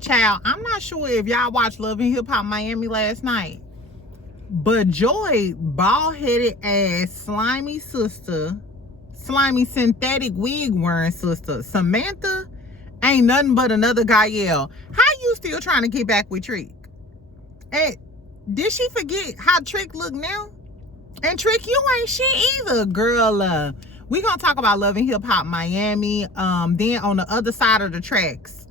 Child, I'm not sure if y'all watched Love and Hip Hop Miami last night, but Joy, bald-headed ass, slimy sister, slimy synthetic wig wearing sister, Samantha, ain't nothing but another Gael. How you still trying to get back with Trick? And did she forget how Trick look now? And Trick, you ain't shit either, girl. We gonna talk about Love and Hip Hop Miami. Then on the other side of the tracks,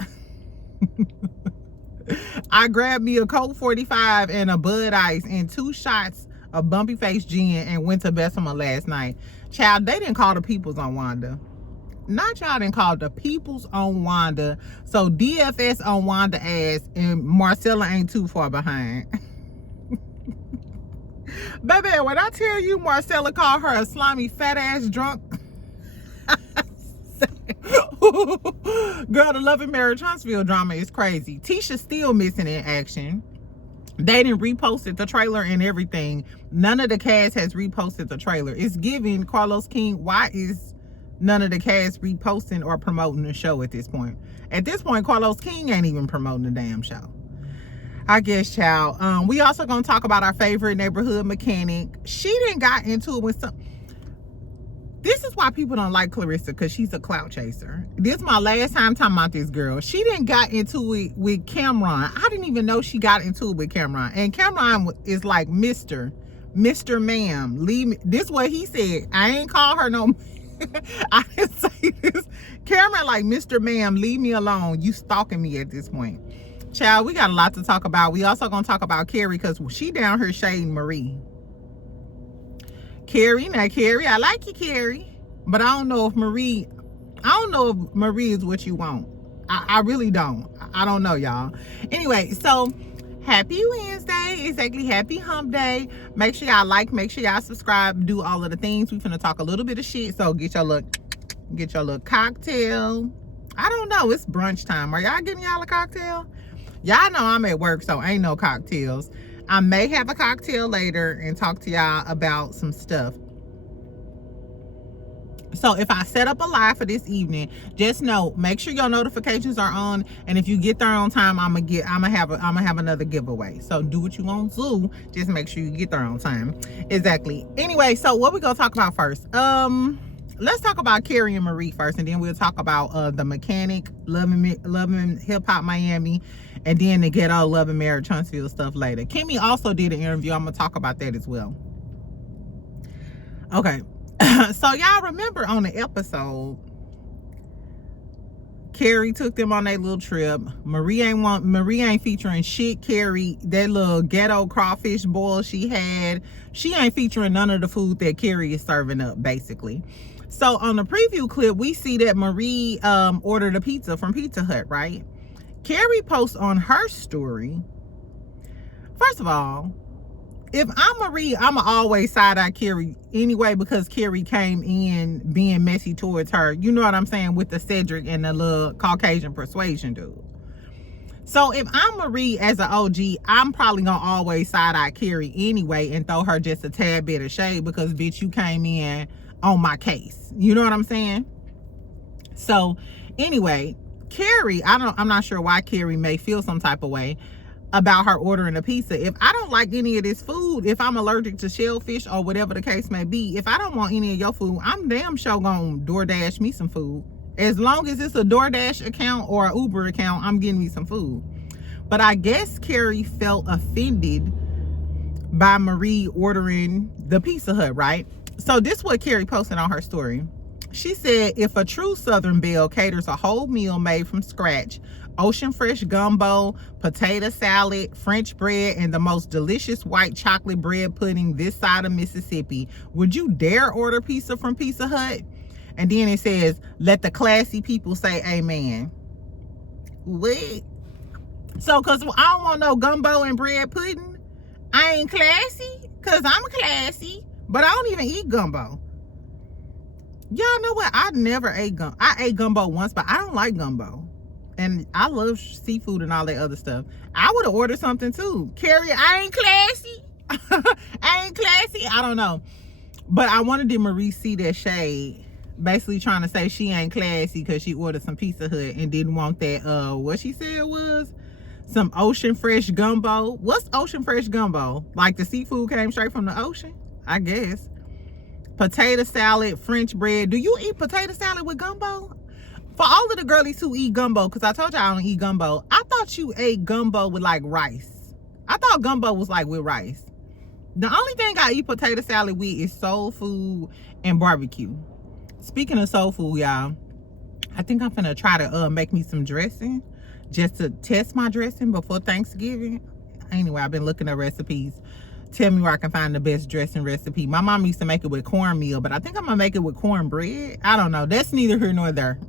I grabbed me a Coke 45 and a Bud Ice and 2 shots of Bumpy Face Gin and went to Bessemer last night. Child, they didn't call the peoples on Wanda. Not y'all didn't call the peoples on Wanda. So DFS on Wanda ass, and Marcela ain't too far behind. Baby, when I tell you Marcela called her a slimy fat ass drunk, girl, the Love and Marriage Huntsville drama is crazy. Tisha's still missing in action. They didn't reposted the trailer and everything. None of the cast has reposted the trailer. It's giving Carlos King. Why is none of the cast reposting or promoting the show at this point? At this point, Carlos King ain't even promoting the damn show. I guess, child. We also gonna talk about our favorite neighborhood mechanic. She didn't got into it with some. This is why people don't like Clarissa, because she's a clout chaser. This is my last time talking about this girl. She didn't got into it with Camron. I didn't even know she got into it with Camron. And Camron is like Mr. Ma'am. Leave me. This is what he said. I ain't call her no. I didn't say this. Cameron like, Mr. Ma'am, leave me alone. You stalking me at this point. Child, we got a lot to talk about. We also gonna talk about Keri, because she down here shading Marie. Keri, I like you, Keri, but I don't know if Marie is what you want. I really don't. I don't know, y'all. Anyway, so happy Wednesday. Exactly, happy hump day. Make sure y'all like, make sure y'all subscribe, do all of the things. We finna talk a little bit of shit, so get your little cocktail. I don't know, it's brunch time. Are y'all getting y'all a cocktail? Y'all know I'm at work, so ain't no cocktails. I may have a cocktail later and talk to y'all about some stuff. So if I set up a live for this evening, just know, make sure your notifications are on, and if you get there on time, I'm gonna have another giveaway. So do what you want to, just make sure you get there on time. Exactly. Anyway, so what we gonna talk about first? Let's talk about Carrie and Marie first, and then we'll talk about the mechanic, Love and Hip Hop Miami, and then the ghetto Love and Marriage Huntsville stuff later. Kimmy also did an interview. I'm gonna talk about that as well. Okay. So y'all remember on the episode, Keri took them on their little trip. Marie ain't featuring shit. Keri, that little ghetto crawfish boil she had, she ain't featuring none of the food that Keri is serving up, basically. So on the preview clip, we see that Marie ordered a pizza from Pizza Hut, right? Keri posts on her story. First of all, if I'm Marie, I'm always side-eye Keri anyway, because Keri came in being messy towards her. You know what I'm saying? With the Cedric and the little Caucasian persuasion dude. So if I'm Marie as an OG, I'm probably gonna always side-eye Keri anyway and throw her just a tad bit of shade, because bitch, you came in on my case. You know what I'm saying? So anyway, Keri, I'm not sure why Keri may feel some type of way about her ordering a pizza. If I don't like any of this food, if I'm allergic to shellfish or whatever the case may be, if I don't want any of your food, I'm damn sure gonna DoorDash me some food. As long as it's a DoorDash account or an Uber account, I'm getting me some food. But I guess Keri felt offended by Marie ordering the Pizza Hut, right? So this is what Keri posted on her story. She said, if a true Southern Belle caters a whole meal made from scratch, ocean fresh gumbo, potato salad, French bread, and the most delicious white chocolate bread pudding this side of Mississippi, would you dare order pizza from Pizza Hut? And then it says, let the classy people say amen. Wait. So, because I don't want no gumbo and bread pudding, I ain't classy? Because I'm classy, but I don't even eat gumbo. Y'all know what? I never ate gumbo. I ate gumbo once, but I don't like gumbo. And I love seafood and all that other stuff. I would have ordered something too. Keri, I ain't classy. I ain't classy. I don't know. But I wanted to Marie see that shade basically trying to say she ain't classy because she ordered some Pizza Hut and didn't want that, what she said was some ocean fresh gumbo. What's ocean fresh gumbo? Like the seafood came straight from the ocean? I guess. Potato salad, French bread. Do you eat potato salad with gumbo? For all of the girlies who eat gumbo, because I told you I don't eat gumbo, I thought you ate gumbo with like rice. I thought gumbo was like with rice. The only thing I eat potato salad with is soul food and barbecue. Speaking of soul food, y'all, I think I'm gonna try to make me some dressing just to test my dressing before Thanksgiving. Anyway, I've been looking at recipes. Tell me where I can find the best dressing recipe. My mom used to make it with cornmeal, but I think I'm gonna make it with cornbread. I don't know. That's neither here nor there.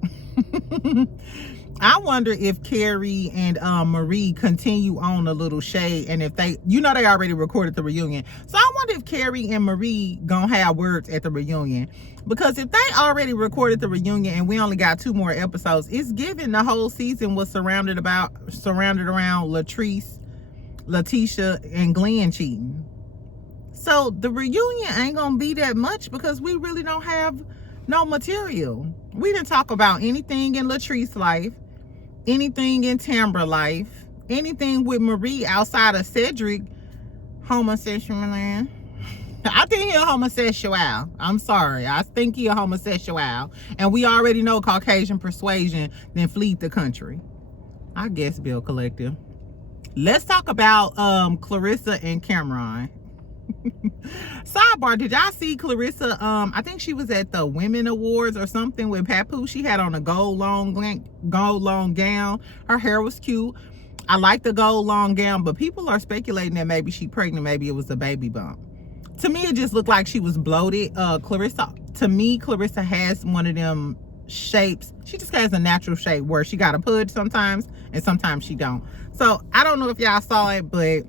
I wonder if Keri and Marie continue on a little shade, and if they, you know, they already recorded the reunion. So I wonder if Keri and Marie gonna have words at the reunion. Because if they already recorded the reunion and we only got 2 more episodes, it's given the whole season was surrounded around Latrice, Letitia, and Glenn cheating. So the reunion ain't gonna be that much because we really don't have no material. We didn't talk about anything in Latrice's life, anything in Tambra's life, anything with Marie outside of Cedric homosexual man. I think he's a homosexual. I'm sorry. I think he's a homosexual. And we already know Caucasian persuasion then fleed the country. I guess Bill Collective. Let's talk about Clarissa and Cameron. Sidebar, did y'all see Clarissa? I think she was at the Women Awards or something with Papoose. She had on a gold long gown. Her hair was cute. I like the gold long gown, but people are speculating that maybe she pregnant. Maybe it was a baby bump. To me, it just looked like she was bloated. Clarissa has one of them shapes. She just has a natural shape where she got a pudge sometimes and sometimes she don't. So I don't know if y'all saw it, but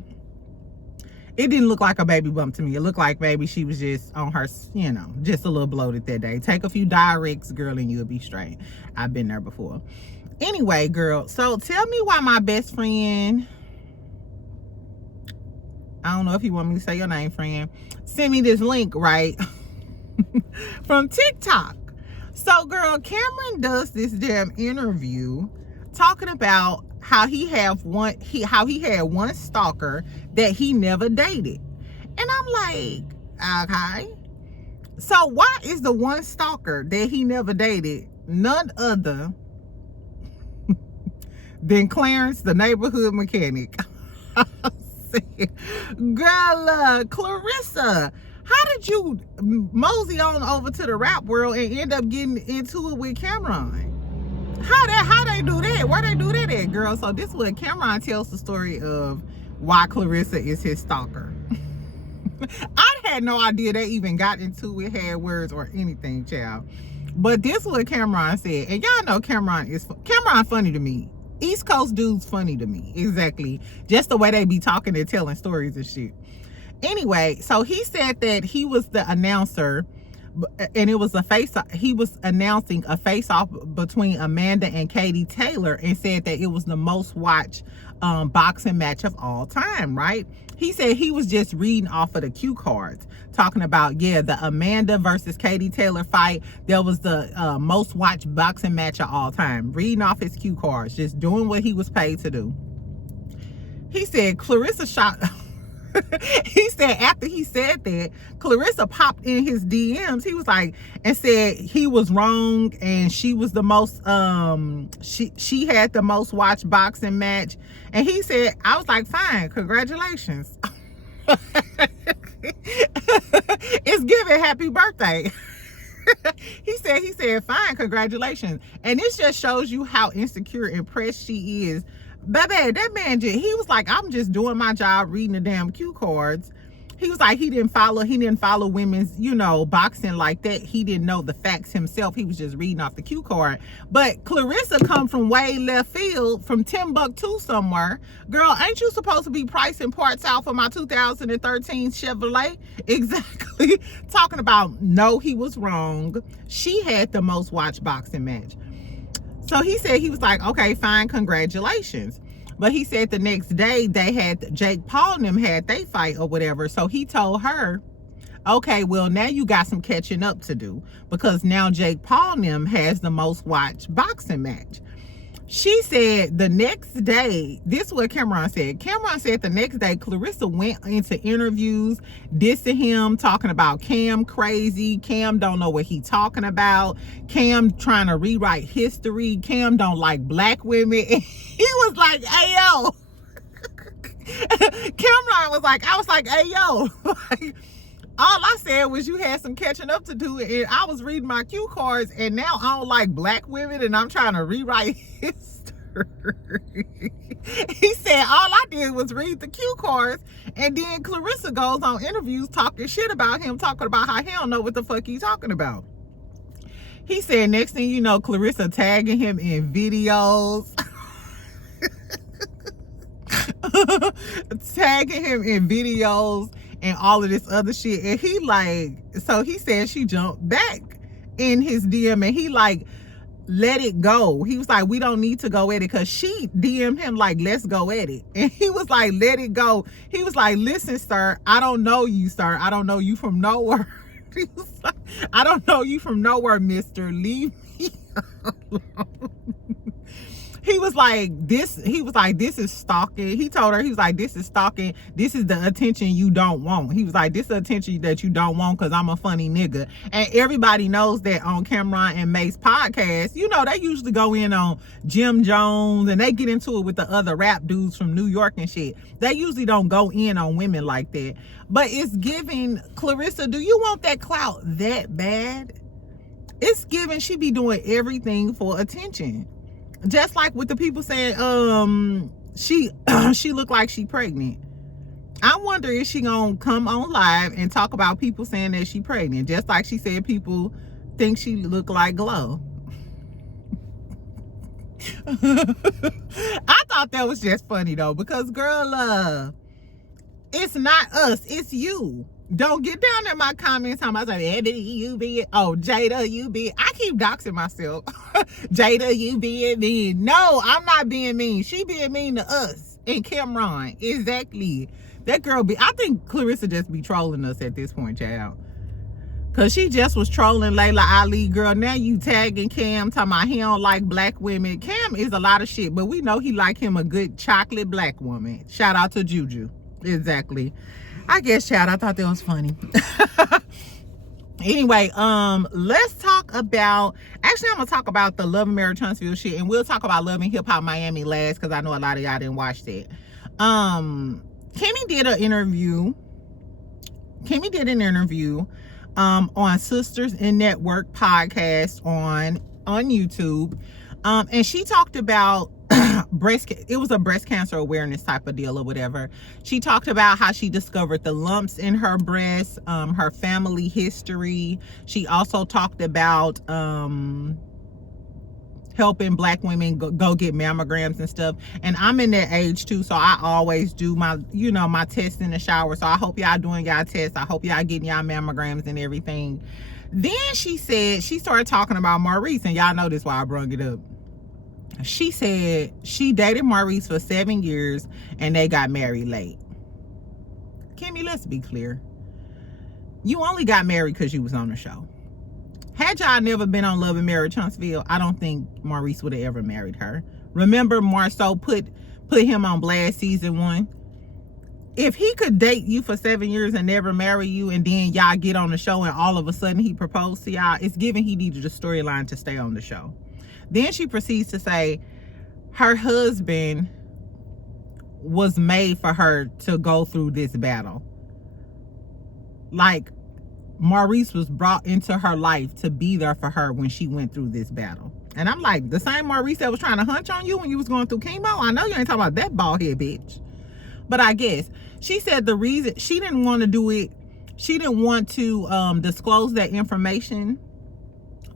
it didn't look like a baby bump to me. It looked like maybe she was just on her, you know, just a little bloated that day. Take a few Diurex, girl, and you'll be straight. I've been there before. Anyway, girl, so tell me why my best friend, I don't know if you want me to say your name, friend, send me this link, right? From TikTok. So, girl, Cameron does this damn interview talking about how he had one stalker that he never dated. And I'm like, okay. So why is the one stalker that he never dated none other than Clarence, the neighborhood mechanic? Girl, Clarissa, how did you mosey on over to the rap world and end up getting into it with Camron? How they do that? Where they do that at, girl? So this is what Cameron tells the story of why Clarissa is his stalker. I had no idea they even got into it, had words or anything, child. But this is what Cameron said. And y'all know Cameron funny to me. East Coast dudes funny to me. Exactly. Just the way they be talking and telling stories and shit. Anyway, so he said that he was the announcer, and it was he was announcing a face-off between Amanda and Katie Taylor, and said that it was the most watched boxing match of all time, right? He said he was just reading off of the cue cards, talking about, yeah, the Amanda versus Katie Taylor fight, that was the most watched boxing match of all time. Reading off his cue cards, just doing what he was paid to do. He said Clarissa shot... He said after he said that, Clarissa popped in his DMs. He was like, and said he was wrong, and she was the most she had the most watched boxing match. And he said, I was like, fine, congratulations. It's giving happy birthday. he said fine, congratulations. And this just shows you how insecure and pressed she is. Baby, that man, he was like, I'm just doing my job, reading the damn cue cards. He was like, he didn't follow women's, you know, boxing like that. He didn't know the facts himself. He was just reading off the cue card. But Clarissa come from way left field, from Timbuktu somewhere. Girl, ain't you supposed to be pricing parts out for my 2013 Chevrolet? Exactly. Talking about, no, he was wrong. She had the most watched boxing match. So he said, he was like, okay, fine, congratulations. But he said the next day they had Jake Paul and them had they fight or whatever. So he told her, Okay, well, now you got some catching up to do, because now Jake Paul and them has the most watched boxing match. She said the next day, this is what Camron said. Camron said the next day, Clarissa went into interviews, dissing him, talking about Cam crazy. Cam don't know what he talking about. Cam trying to rewrite history. Cam don't like black women. And he was like, hey, yo. Camron was like, I was like, hey, yo. Like, all I said was you had some catching up to do, and I was reading my cue cards, and now I don't like black women, and I'm trying to rewrite history. He said all I did was read the cue cards, and then Clarissa goes on interviews talking shit about him, talking about how he don't know what the fuck he's talking about. He said next thing you know, Clarissa tagging him in videos. Tagging him in videos and all of this other shit. And he like, so he said she jumped back in his DM, and he like, let it go. He was like, we don't need to go at it, because she DM'd him like, let's go at it. And he was like, let it go. He was like, listen, sir, I don't know you, sir. I don't know you from nowhere. He was like, I don't know you from nowhere, mister. Leave me alone. He was like, this is stalking. He told her, he was like, this is stalking. This is the attention you don't want. He was like, this is attention that you don't want because I'm a funny nigga. And everybody knows that on Cameron and May's podcast, you know, they usually go in on Jim Jones, and they get into it with the other rap dudes from New York and shit. They usually don't go in on women like that. But it's giving, Clarissa, do you want that clout that bad? It's giving she be doing everything for attention. Just like with the people saying, she looked like she pregnant. I wonder if she gonna come on live and talk about people saying that she pregnant. Just like she said people think she look like Glow. I thought that was just funny though, because girl, it's not us, it's you. Don't get down in my comments talking about you be, oh, Jada, you be, I keep doxing myself. Jada, you being mean. No, I'm not being mean. She being mean to us and Camron. Exactly. That girl be, I think Clarissa just be trolling us at this point, child. Cause she just was trolling Layla Ali, girl. Now you tagging Cam, talking about he don't like black women. Cam is a lot of shit, but we know he like him a good chocolate black woman. Shout out to Juju. Exactly. I guess, child, I thought that was funny. Anyway, let's talk about, actually, I'm gonna talk about the Love and Marriage Huntsville shit, and we'll talk about Love and Hip Hop Miami last, because I know a lot of y'all didn't watch that. Kimmy did an interview. Kimmy did an interview on Sisters in Network podcast on YouTube. And she talked about it was a breast cancer awareness type of deal or whatever. She talked about how she discovered the lumps in her breast, her family history. She also talked about helping black women go get mammograms and stuff. And I'm in that age too, so I always do my, you know, my tests in the shower. So I hope y'all doing y'all tests. I hope y'all getting y'all mammograms and everything. Then she said, she started talking about Maurice, and y'all know this why I brought it up. She said she dated Maurice for 7 years and they got married late. Kimmy, let's be clear. You only got married because you was on the show. Had y'all never been on Love and Marriage Huntsville, I don't think Maurice would have ever married her. Remember, Marceau put him on blast season 1. If he could date you for 7 years and never marry you, and then y'all get on the show and all of a sudden he proposed to y'all, it's given he needed a storyline to stay on the show. Then she proceeds to say her husband was made for her to go through this battle. Like, Maurice was brought into her life to be there for her when she went through this battle. And I'm like, the same Maurice that was trying to hunch on you when you was going through chemo? I know you ain't talking about that bald head bitch. But I guess she said the reason she didn't want to do it, she didn't want to disclose that information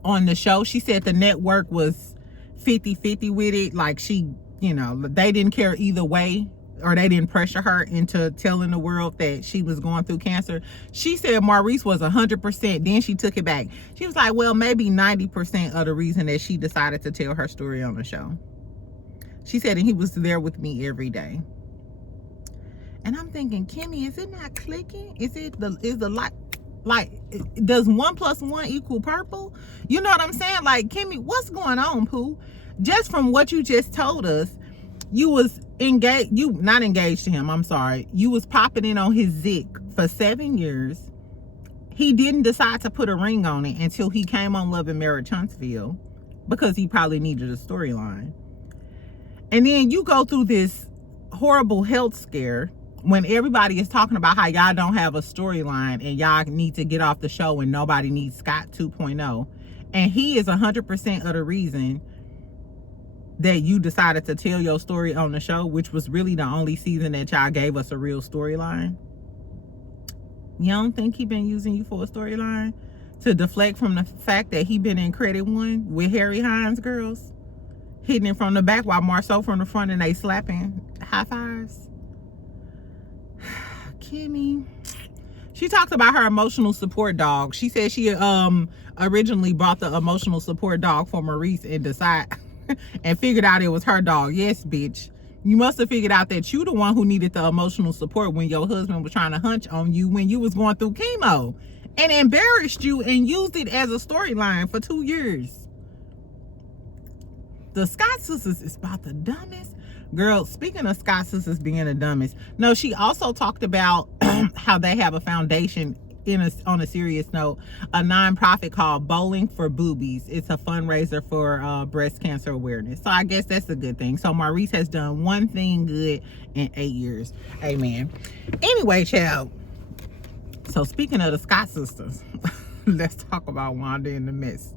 on the show. She said the network was 50-50 with it. Like, she, you know, they didn't care either way, or they didn't pressure her into telling the world that she was going through cancer. She said Maurice was 100%. Then she took it back. She was like, well, maybe 90% of the reason that she decided to tell her story on the show. She said, and he was there with me every day. And I'm thinking, Kimmy, is it not clicking? Is the light? Like, does 1 + 1 equal purple? You know what I'm saying? Like, Kimmy, what's going on, Pooh? Just from what you just told us, you was engaged, you not engaged to him, I'm sorry. You was popping in on his zick for 7 years. He didn't decide to put a ring on it until he came on Love and Marriage Huntsville, because he probably needed a storyline. And then you go through this horrible health scare when everybody is talking about how y'all don't have a storyline and y'all need to get off the show and nobody needs Scott 2.0. And he is 100% of the reason that you decided to tell your story on the show, which was really the only season that y'all gave us a real storyline. You don't think he been using you for a storyline to deflect from the fact that he been in Credit One with Harry Hines girls, hitting it from the back while Marceau from the front and they slapping high fives? Kimmy, she talks about her emotional support dog. She said she originally bought the emotional support dog for Maurice and figured out it was her dog. Yes, bitch. You must have figured out that you the one who needed the emotional support when your husband was trying to hunch on you when you was going through chemo, and embarrassed you and used it as a storyline for 2 years. The Scott sisters is about the dumbest. Girl, speaking of Scott sisters being the dumbest, no, she also talked about how they have a foundation on a serious note, a nonprofit called Bowling for Boobies. It's a fundraiser for breast cancer awareness. So I guess that's a good thing. So Maurice has done one thing good in 8 years. Amen. Anyway, child. So speaking of the Scott sisters, let's talk about Wanda in the mess.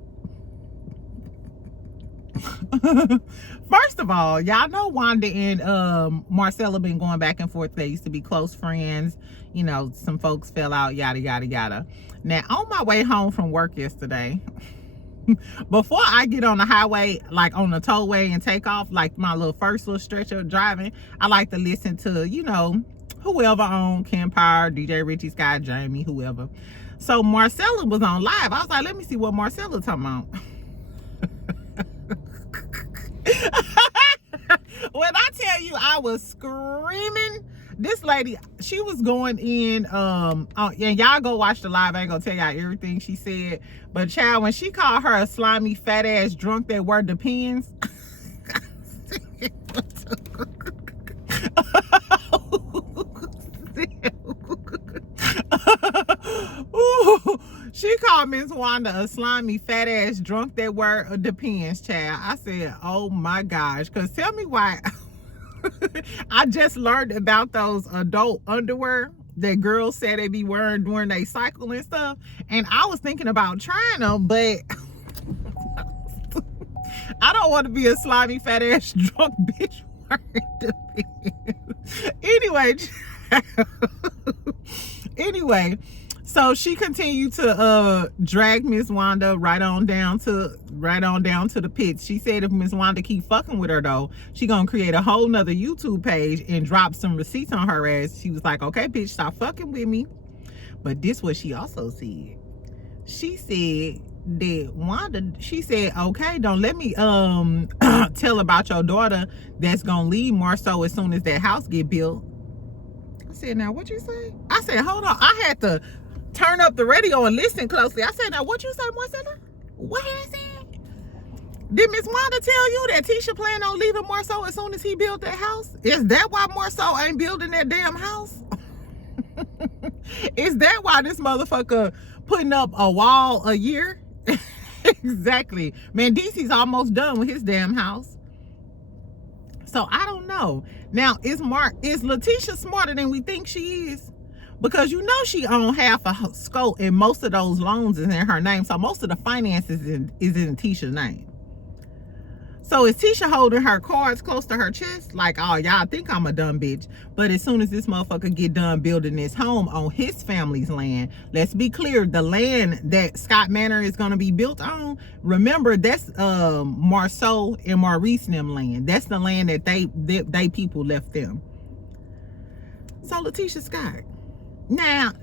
First of all, y'all know Wanda and Marcela been going back and forth. They used to be close friends. You know, some folks fell out, yada yada yada. Now, on my way home from work yesterday, before I get on the highway, like on the tollway and take off, like my first little stretch of driving, I like to listen to, you know, whoever on Kim Power, DJ Richie, Scott, Jamie, whoever. So Marcela was on live. I was like, let me see what Marcela talking about. When I tell you I was screaming, this lady, she was going in, and y'all go watch the live. I ain't gonna tell y'all everything she said, but child, when she called her a slimy fat ass drunk that wear depends. She called Miss Wanda a slimy fat ass drunk that wear depends, child. I said, oh my gosh, because tell me why. I just learned about those adult underwear that girls say they be wearing during their cycle and stuff, and I was thinking about trying them, but I don't want to be a slimy fat ass drunk bitch wearing depends. Anyway, so she continued to drag Miss Wanda right on down to the pits. She said if Miss Wanda keep fucking with her though, she gonna create a whole nother YouTube page and drop some receipts on her ass. She was like, okay, bitch, stop fucking with me. But this what she also said. She said that Wanda, she said, okay, don't let me tell about your daughter that's gonna leave Marceau as soon as that house get built. I said, now what you say? I said, hold on. I had to turn up the radio and listen closely. I said, now what you say, Marcela? What I said? Did Miss Wanda tell you that Tisha planned on leaving Marceau as soon as he built that house? Is that why Marceau ain't building that damn house? Is that why this motherfucker putting up a wall a year? Exactly. Man, DC's almost done with his damn house. So I don't know. Now, is Letitia smarter than we think she is? Because you know she owned half a scope and most of those loans is in her name. So most of the finances is in Tisha's name. So is Tisha holding her cards close to her chest? Like, oh, y'all think I'm a dumb bitch. But as soon as this motherfucker get done building this home on his family's land, let's be clear, the land that Scott Manor is going to be built on, remember, that's Marceau and Maurice them land. That's the land that they people left them. So Letitia Scott. Now,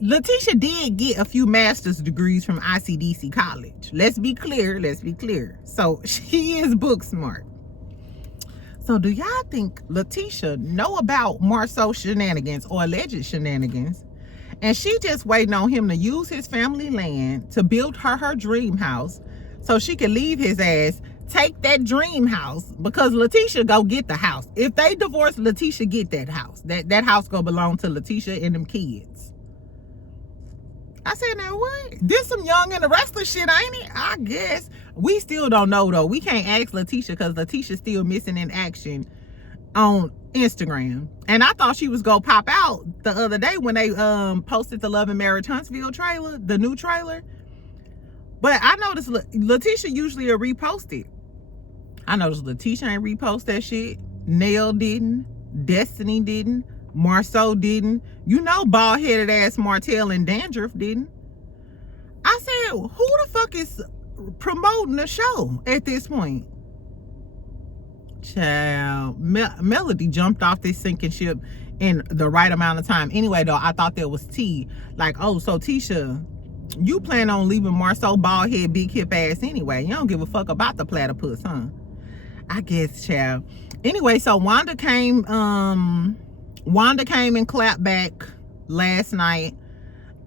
Letitia did get a few master's degrees from ICDC College. Let's be clear. So she is book smart. So do y'all think Letitia know about Marceau shenanigans or alleged shenanigans And she just waiting on him to use his family land to build her dream house so she can leave his ass, take that dream house, because Letitia go get the house. If they divorce, Letitia get that house. That house go belong to Letitia and them kids. I said, now what? This some Young and the Restless shit, ain't it? I guess. We still don't know, though. We can't ask Letitia because Letitia's still missing in action on Instagram. And I thought she was gonna pop out the other day when they posted the Love and Marriage Huntsville trailer, the new trailer. But I noticed Letitia usually will repost it. I noticed Letitia ain't repost that shit. Nell didn't. Destiny didn't. Marceau didn't. You know, bald-headed ass Martell and Dandruff didn't. I said, who the fuck is promoting the show at this point? Child, Melody jumped off this sinking ship in the right amount of time. Anyway, though, I thought that was T. Like, oh, so Tisha, you plan on leaving Marceau bald head, big hip ass anyway. You don't give a fuck about the platypus, huh? I guess, child. Anyway, so Wanda came and clapped back last night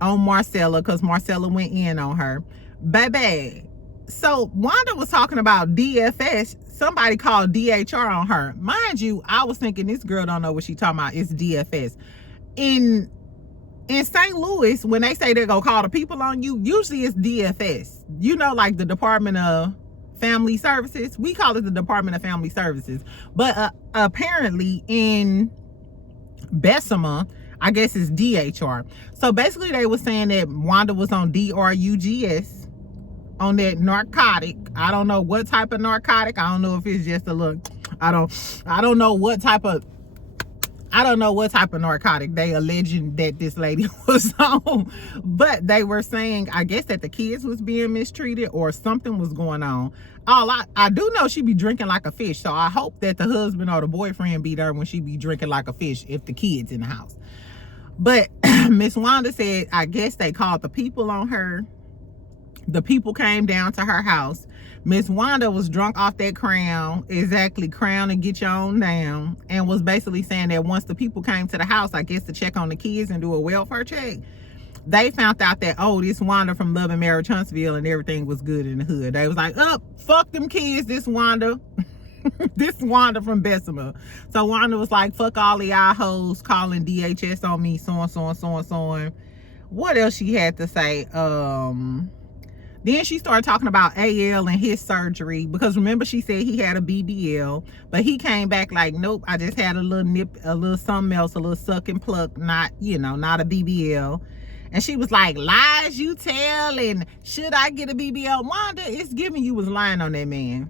on Marcela because Marcela went in on her. Baby. So Wanda was talking about DFS. Somebody called DHR on her. Mind you, I was thinking this girl don't know what she talking about. It's DFS. In St. Louis, when they say they're gonna call the people on you, usually it's DFS. You know, like the Department of Family Services. We call it the Department of Family Services. But apparently in Bessemer, I guess it's DHR. So basically they were saying that Wanda was on DRUGS, on that narcotic. I don't know what type of narcotic. I don't know if it's just a little, I don't know what type of narcotic they alleging that this lady was on. But they were saying, I guess, that the kids was being mistreated or something was going on. I do know she be drinking like a fish, so I hope that the husband or the boyfriend be there when she be drinking like a fish if the kids in the house. But Miss Wanda said, I guess they called the people on her. The people came down to her house. Miss Wanda was drunk off that Crown, exactly, Crown and get your own down, and was basically saying that once the people came to the house, I guess to check on the kids and do a welfare check, they found out that, oh, this Wanda from Love and Marriage Huntsville and everything was good in the hood. They was like, oh, fuck them kids, this Wanda. This Wanda from Bessemer. So Wanda was like, fuck all the y'all hoes calling DHS on me, so on. What else she had to say? Then she started talking about AL and his surgery, because remember she said he had a BBL, but he came back like, nope, I just had a little nip, a little something else, a little suck and pluck, not, you know, not a BBL. And she was like, lies you tell, and should I get a BBL? Wanda, it's giving you was lying on that man.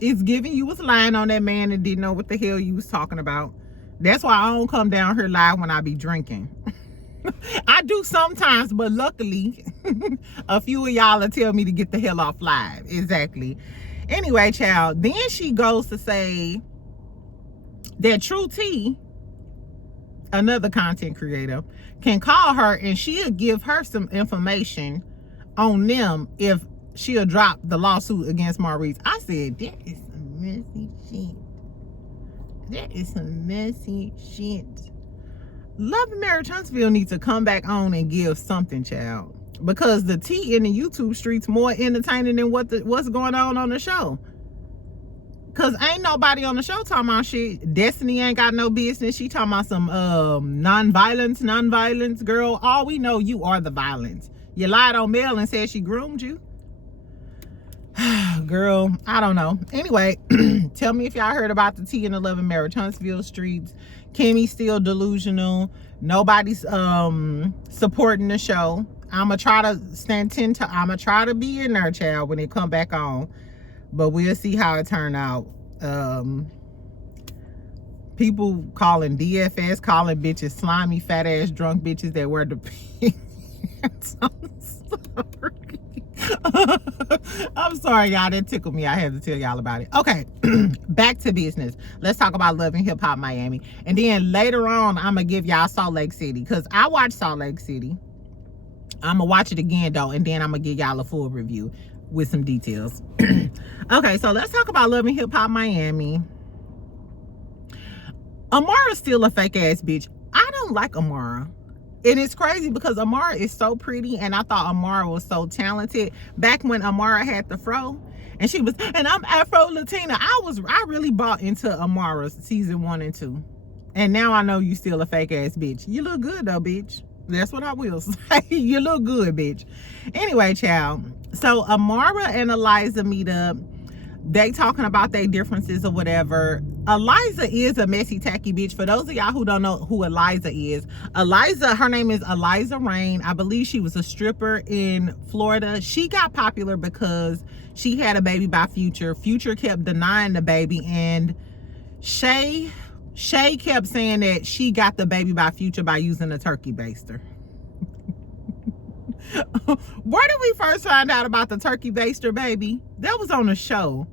It's giving you was lying on that man and didn't know what the hell you was talking about. That's why I don't come down here live when I be drinking. I do sometimes, but luckily a few of y'all will tell me to get the hell off live. Exactly. Anyway, child, then she goes to say that True T, another content creator, can call her and she'll give her some information on them if she'll drop the lawsuit against Maurice. I said, that is some messy shit. That is some messy shit. Love and Marriage Huntsville needs to come back on and give something, child, because the tea in the YouTube streets more entertaining than what's going on the show. Cause ain't nobody on the show talking about shit. Destiny ain't got no business. She talking about some non-violence, girl. All we know, you are the violence. You lied on Belle and said she groomed you. Girl, I don't know. Anyway, tell me if y'all heard about the tea in the Love and Marriage Huntsville streets. Kimmy still delusional. Nobody's supporting the show. I'ma try to stand 10 to I'ma try to be in there, child, when it come back on. But we'll see how it turn out. People calling DFS, calling bitches slimy, fat ass, drunk bitches that wear the pants. I'm sorry, y'all. That tickled me. I had to tell y'all about it. Okay, back to business. Let's talk about Love and Hip Hop Miami. And then later on, I'm going to give y'all Salt Lake City, because I watched Salt Lake City. I'm going to watch it again, though, and then I'm going to give y'all a full review with some details. Okay, so let's talk about Love and Hip Hop Miami. Amara's still a fake ass bitch. I don't like Amara. And it's crazy because Amara is so pretty, and I thought Amara was so talented back when Amara had the fro, and she was, and I'm Afro Latina. I really bought into Amara's season 1 and 2, and now I know you still a fake ass bitch. You look good though, bitch. That's what I will say. You look good, bitch. Anyway, child. So Amara and Eliza meet up. They talking about their differences or whatever. Eliza is a messy, tacky bitch. For those of y'all who don't know who Eliza is, Eliza, her name is Eliza Rain. I believe she was a stripper in Florida. She got popular because she had a baby by Future. Future kept denying the baby, and Shay kept saying that she got the baby by Future by using a turkey baster. Where did we first find out about the turkey baster, baby? That was on a show.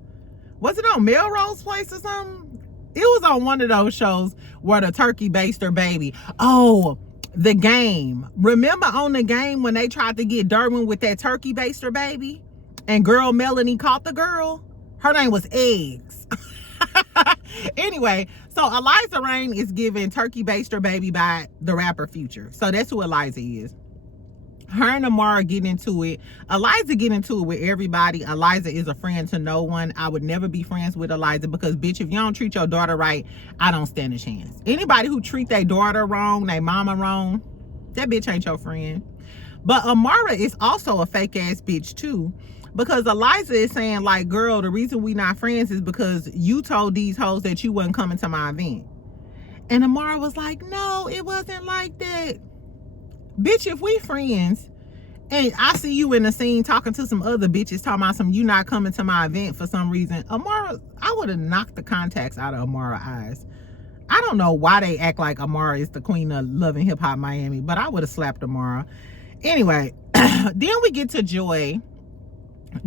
Was it on Melrose Place or something? It was on one of those shows where the turkey baster baby. Oh, The Game. Remember on The Game when they tried to get Derwin with that turkey baster baby? And girl Melanie caught the girl? Her name was Eggs. Anyway, so Eliza Rain is giving turkey baster baby by the rapper Future. So that's who Eliza is. Her and Amara get into it. Eliza get into it with everybody. Eliza is a friend to no one. I would never be friends with Eliza because, bitch, if you don't treat your daughter right, I don't stand a chance. Anybody who treat their daughter wrong, their mama wrong, that bitch ain't your friend. But Amara is also a fake ass bitch too, because Eliza is saying, like, girl, the reason we not friends is because you told these hoes that you wasn't coming to my event. And Amara was like, no, it wasn't like that. Bitch, if we friends and I see you in the scene talking to some other bitches talking about some you not coming to my event for some reason, Amara, I would have knocked the contacts out of Amara's eyes. I don't know why they act like Amara is the queen of Love and Hip Hop Miami, but I would have slapped Amara. Anyway, then we get to Joy.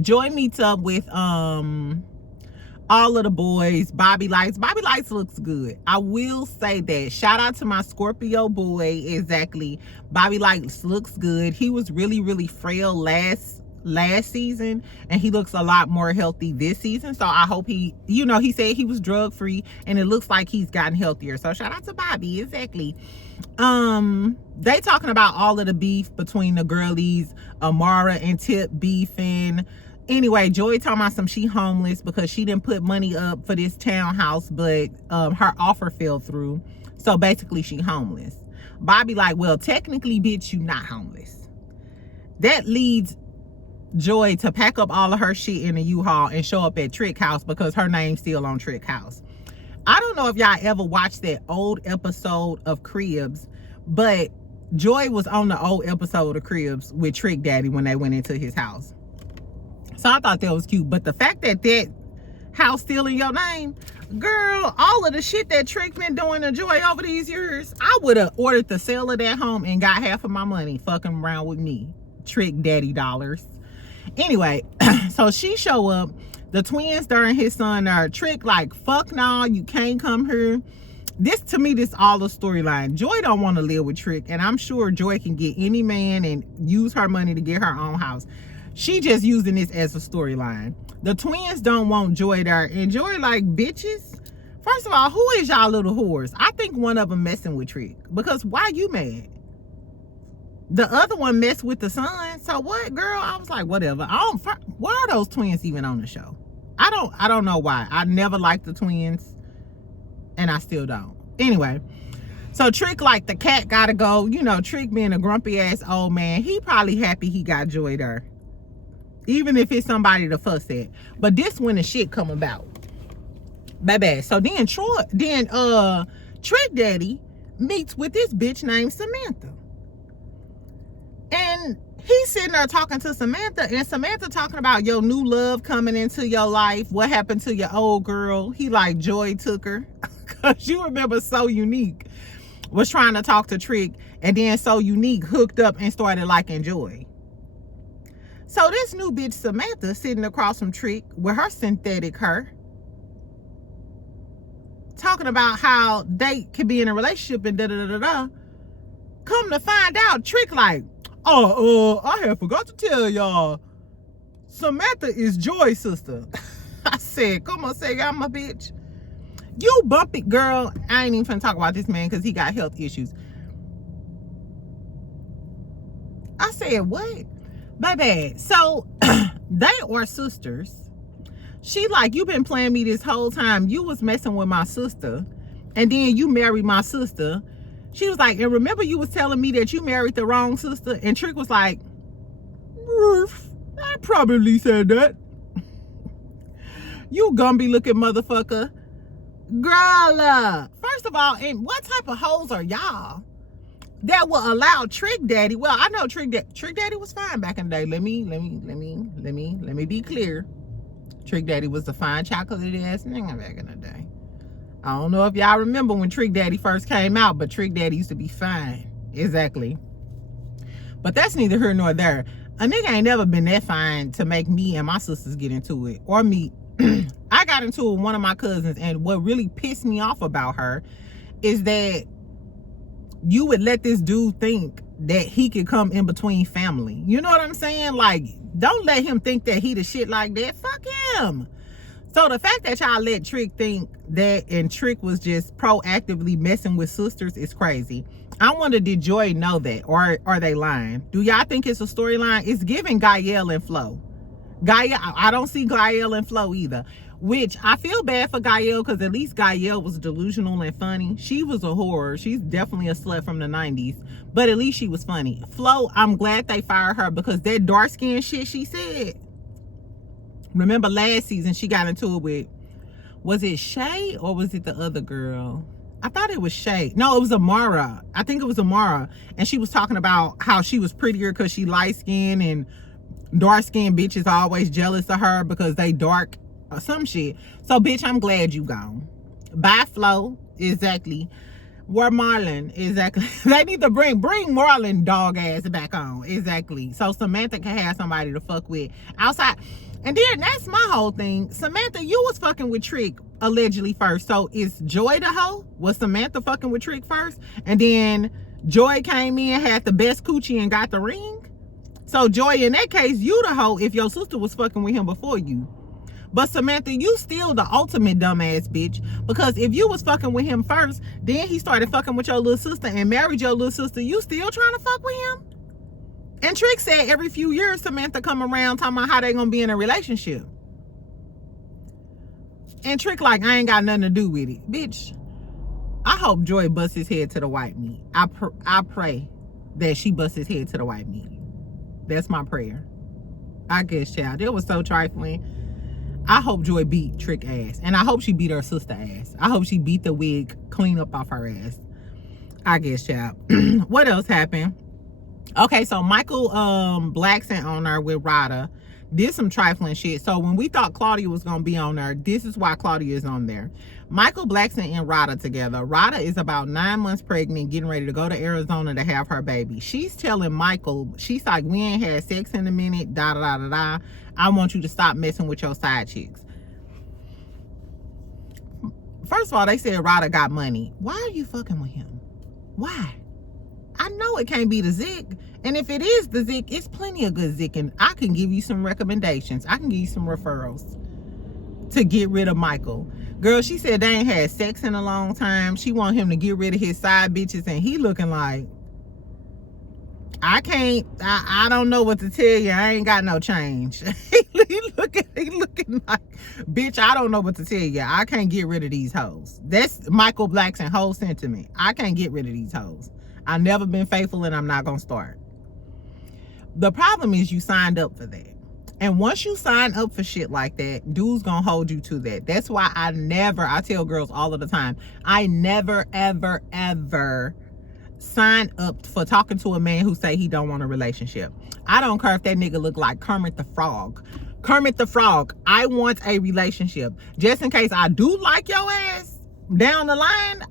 Joy meets up with all of the boys. Bobby Lights looks good. I will say that. Shout out to my Scorpio boy. Exactly. Bobby Lights looks good. He was really, really frail last season, and he looks a lot more healthy this season. So I hope he said he was drug free, and it looks like he's gotten healthier. So shout out to Bobby. Exactly. They talking about all of the beef between the girlies, Amara and Tip beefing. Anyway, Joy talking about she homeless because she didn't put money up for this townhouse, but her offer fell through. So basically she homeless. Bobby like, well, technically, bitch, you not homeless. That leads Joy to pack up all of her shit in a U-Haul and show up at Trick House because her name's still on Trick House. I don't know if y'all ever watched that old episode of Cribs, but Joy was on the old episode of Cribs with Trick Daddy when they went into his house. So I thought that was cute. But the fact that that house still in your name, girl, all of the shit that Trick been doing to Joy over these years, I would have ordered the sale of that home and got half of my money fucking around with me. Trick Daddy dollars. Anyway, so she show up. The twins during his son are Trick like, fuck nah, you can't come here. This, to me, this all a storyline. Joy don't want to live with Trick, and I'm sure Joy can get any man and use her money to get her own house. She just using this as a storyline. The twins don't want Joy there, and Joy like, bitches. First of all, who is y'all little whores? I think one of them messing with Trick, because why you mad? The other one messed with the son. So what, girl? I was like, whatever. Why are those twins even on the show? I don't know why. I never liked the twins, and I still don't. Anyway, so Trick like, the cat gotta go. You know, Trick being a grumpy ass old man, he probably happy he got Joy there, even if it's somebody to fuss at. But this when the shit come about, baby. So then Trick Daddy meets with this bitch named Samantha, and he's sitting there talking to Samantha, and Samantha talking about your new love coming into your life. What happened to your old girl? He like, Joy took her. Because you remember So Unique was trying to talk to Trick, and then So Unique hooked up and started liking Joy. So this new bitch Samantha sitting across from Trick with her synthetic hair, talking about how they could be in a relationship and da-da-da-da-da. Come to find out, Trick like, I had forgot to tell y'all, Samantha is Joy's sister. I said, come on, say I'm a bitch. You bumpy girl. I ain't even finna talk about this man because he got health issues. said, what? Baby, so they are sisters. She like, you been playing me this whole time. You was messing with my sister, and then you married my sister. She was like, and remember you was telling me that you married the wrong sister? And Trick was like, I probably said that. You Gumby looking motherfucker. Girl, first of all, and what type of hoes are y'all that will allow Trick Daddy? Well, I know Trick Daddy was fine back in the day. Let me be clear. Trick Daddy was a fine chocolate ass nigga back in the day. I don't know if y'all remember when Trick Daddy first came out, but Trick Daddy used to be fine. Exactly. But that's neither here nor there. A nigga ain't never been that fine to make me and my sisters get into it, or me. I got into it with one of my cousins, and what really pissed me off about her is that you would let this dude think that he could come in between family. You know what I'm saying? Like, don't let him think that he the shit like that. Fuck him. So the fact that y'all let Trick think that, and Trick was just proactively messing with sisters, is crazy. I wonder, did Joy know that, or are they lying? Do y'all think it's a storyline? It's giving Gael and Flo. Gael, I don't see Gael and Flo either, which I feel bad for Gael, because at least Gael was delusional and funny. She was a whore. She's definitely a slut from the 90s, but at least she was funny. Flo, I'm glad they fired her, because that dark skin shit she said. Remember last season she got into it with, was it Shay or was it the other girl? I thought it was Shay. No, it was Amara. I think it was Amara. And she was talking about how she was prettier because she light skinned, and dark skinned bitches are always jealous of her because they dark or some shit. So bitch, I'm glad you gone. Bye Flo. Exactly. Where Marlon? Exactly. They need to bring Marlon dog ass back on. Exactly. So Samantha can have somebody to fuck with outside. And then that's my whole thing. Samantha, you was fucking with Trick allegedly first. So is Joy the hoe? Was Samantha fucking with Trick first? And then Joy came in, had the best coochie, and got the ring? So Joy, in that case, you the hoe if your sister was fucking with him before you. But Samantha, you still the ultimate dumbass bitch. Because if you was fucking with him first, then he started fucking with your little sister and married your little sister, you still trying to fuck with him? And Trick said every few years Samantha come around talking about how they gonna be in a relationship. And Trick like, I ain't got nothing to do with it. Bitch, I hope Joy busts his head to the white meat. I pray that she busts his head to the white meat. That's my prayer. I guess, child. It was so trifling. I hope Joy beat Trick ass. And I hope she beat her sister ass. I hope she beat the wig clean up off her ass. I guess, child. What else happened? Okay, so Michael Blackson on there with Rada did some trifling shit. So when we thought Claudia was going to be on there, this is why Claudia is on there. Michael Blackson and Rada together. Rada is about 9 months pregnant, getting ready to go to Arizona to have her baby. She's telling Michael, she's like, we ain't had sex in a minute, da da da da da. I want you to stop messing with your side chicks. First of all, they said Rada got money. Why are you fucking with him? Why? I know it can't be the Zik. And if it is the Zik, it's plenty of good Zik. And I can give you some recommendations. I can give you some referrals to get rid of Michael. Girl, she said they ain't had sex in a long time. She want him to get rid of his side bitches. And he looking like, I don't know what to tell you. I ain't got no change. he looking like, bitch, I don't know what to tell you. I can't get rid of these hoes. That's Michael Blackson whole sentiment. I can't get rid of these hoes. I've never been faithful, and I'm not going to start. The problem is you signed up for that. And once you sign up for shit like that, dudes going to hold you to that. That's why I tell girls all of the time, I never, ever, ever sign up for talking to a man who say he don't want a relationship. I don't care if that nigga look like Kermit the Frog. Kermit the Frog, I want a relationship. Just in case I do like your ass down the line,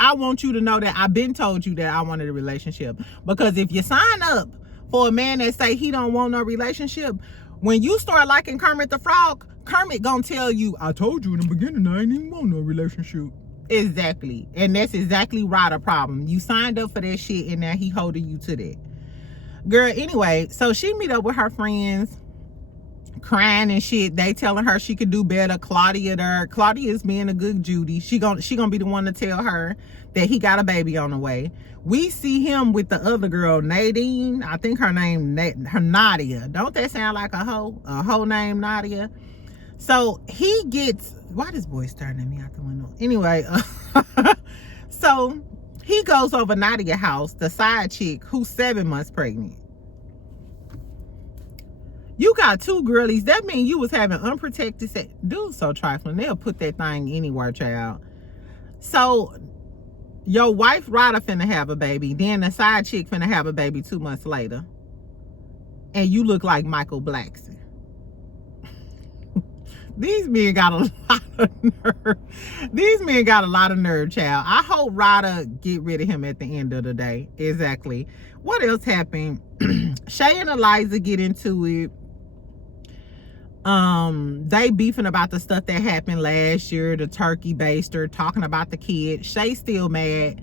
I want you to know that I've been told you that I wanted a relationship. Because if you sign up for a man that say he don't want no relationship, when you start liking Kermit the Frog, Kermit gonna tell you, I told you in the beginning I ain't even want no relationship. Exactly. And that's exactly right a problem. You signed up for that shit, and now he holding you to that. Girl, anyway, so she meet up with her friends crying and shit. They telling her she could do better. Claudia is being a good Judy. She gonna be the one to tell her that he got a baby on the way. We see him with the other girl, Nadine. I think her name, her Nadia. Don't that sound like a hoe? A hoe named Nadia. So he gets, why this boy staring at me out the window? Anyway, so he goes over Nadia's house, the side chick who's 7 months pregnant. You got 2 girlies. That means you was having unprotected sex. Dude, so trifling. They'll put that thing anywhere, child. So your wife Rada finna have a baby. Then the side chick finna have a baby 2 months later. And you look like Michael Blackson. These men got a lot of nerve. These men got a lot of nerve, child. I hope Rada get rid of him at the end of the day. Exactly. What else happened? Shay and Eliza get into it. They beefing about the stuff that happened last year, the turkey baster, talking about the kid. Shay still mad.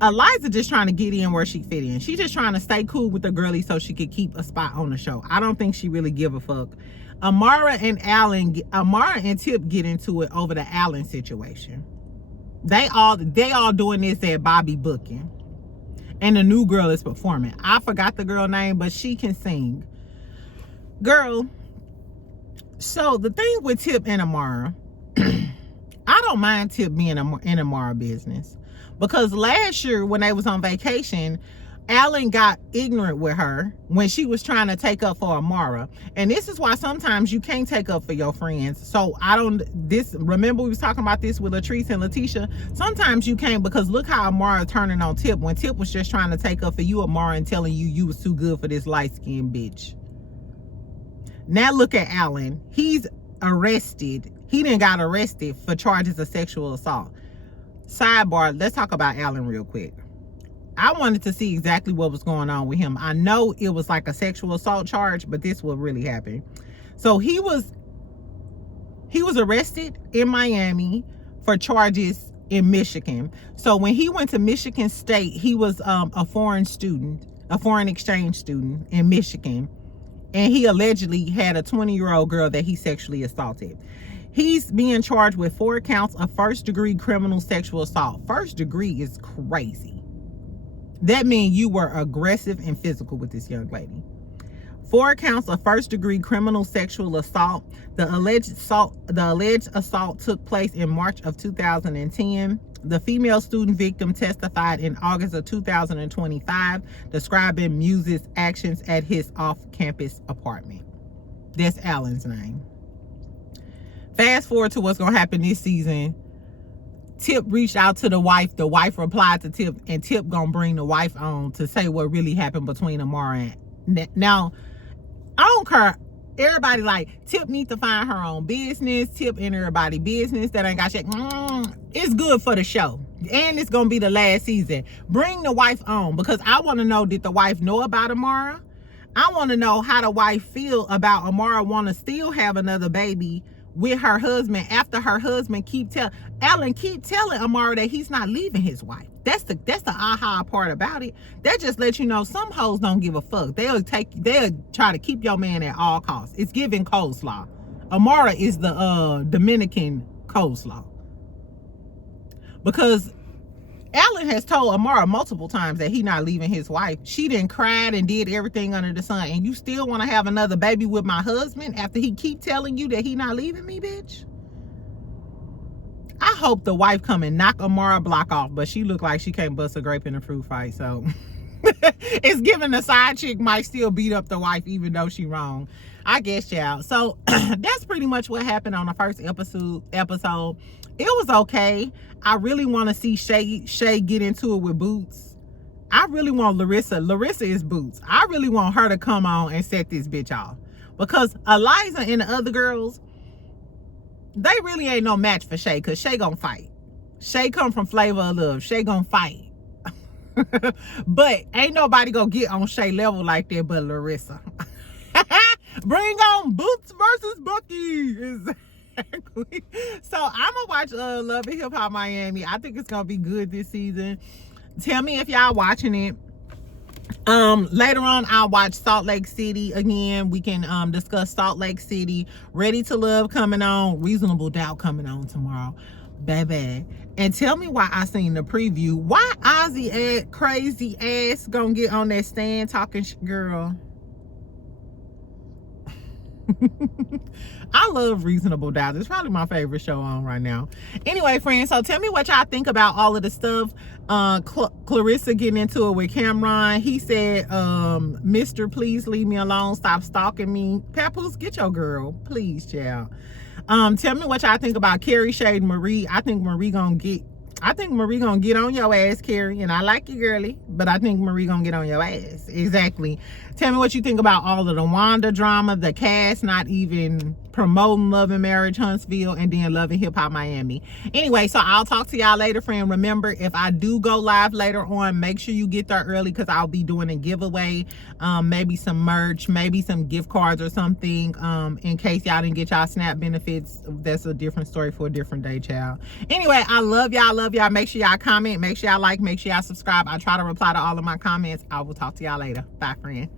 Eliza just trying to get in where she fit in. She just trying to stay cool with the girlie so she could keep a spot on the show. I don't think she really give a fuck. Amara and Tip get into it over the Allen situation. They all doing this at Bobby booking. And the new girl is performing. I forgot the girl name, but she can sing. Girl, so the thing with Tip and Amara, I don't mind Tip being in Amara business. Because last year when they was on vacation, Alan got ignorant with her when she was trying to take up for Amara. And this is why sometimes you can't take up for your friends. So remember we was talking about this with Latrice and Letitia? Sometimes you can't, because look how Amara turning on Tip when Tip was just trying to take up for you, Amara, and telling you was too good for this light-skinned bitch. Now look at Alan. He's arrested. He done got arrested for charges of sexual assault. Sidebar, let's talk about Alan real quick. I wanted to see exactly what was going on with him. I know it was like a sexual assault charge, but this will really happen. So he was arrested in Miami for charges in Michigan. So when he went to Michigan State, he was a foreign exchange student in Michigan. And he allegedly had a 20-year-old girl that he sexually assaulted. He's being charged with 4 counts of first-degree criminal sexual assault. First degree is crazy. That means you were aggressive and physical with this young lady. 4 counts of first-degree criminal sexual assault. The alleged assault took place in March of 2010. The female student victim testified in August of 2025, describing Muse's actions at his off-campus apartment. That's Alan's name. Fast forward to what's going to happen this season. Tip reached out to the wife. The wife replied to Tip, and Tip gonna bring the wife on to say what really happened between Amara and... Now, I don't care. Everybody like, Tip need to find her own business. Tip in everybody's business. That ain't got shit. It's good for the show. And it's gonna be the last season. Bring the wife on, because I want to know, did the wife know about Amara? I want to know how the wife feel about Amara want to still have another baby with her husband after her husband Alan keep telling Amara that he's not leaving his wife. That's the aha part about it. That just lets you know some hoes don't give a fuck. They'll try to keep your man at all costs. It's giving coleslaw. Amara is the Dominican coleslaw. Because Alan has told Amara multiple times that he's not leaving his wife. She done cried and did everything under the sun. And you still want to have another baby with my husband after he keep telling you that he not leaving me, bitch? I hope the wife come and knock Amara block off, but she look like she can't bust a grape in a fruit fight. So it's giving the side chick might still beat up the wife even though she wrong. I guess, y'all. So that's pretty much what happened on the first episode. It was okay. I really want to see Shay get into it with Boots. I really want Larissa is Boots. I really want her to come on and set this bitch off. Because Eliza and the other girls, they really ain't no match for Shay, because Shay gonna fight. Shay come from Flavor of Love. Shay gonna fight. But ain't nobody gonna get on Shay level like that but Larissa. Bring on Boots versus Bucky. Exactly. So I'm gonna watch Love and Hip Hop Miami. I think it's gonna be good this season. Tell me if y'all watching it. Later on I'll watch Salt Lake City again. We can discuss Salt Lake City. Ready to Love coming on. Reasonable Doubt coming on tomorrow, baby. And tell me why I seen the preview. Why Ozzy crazy ass gonna get on that stand talking girl? I love Reasonable Doubt. It's probably my favorite show on right now. Anyway, friends, so tell me what y'all think about all of the stuff. Clarissa getting into it with Camron. He said, Mr. Please leave me alone. Stop stalking me. Papoose, get your girl. Please, child. Tell me what y'all think about Keri shading Marie. I think Marie gonna get on your ass, Keri. And I like you, girly, but I think Marie gonna get on your ass. Exactly. Tell me what you think about all of the Wanda drama, the cast not even promoting Love and Marriage Huntsville, and then Love and Hip Hop Miami. Anyway, so I'll talk to y'all later, friend. Remember, if I do go live later on, make sure you get there early because I'll be doing a giveaway, maybe some merch, maybe some gift cards or something, in case y'all didn't get y'all SNAP benefits. That's a different story for a different day, child. Anyway, I love y'all. Make sure y'all comment, make sure y'all like, make sure y'all subscribe. I try to reply to all of my comments. I will talk to y'all later. Bye, friend.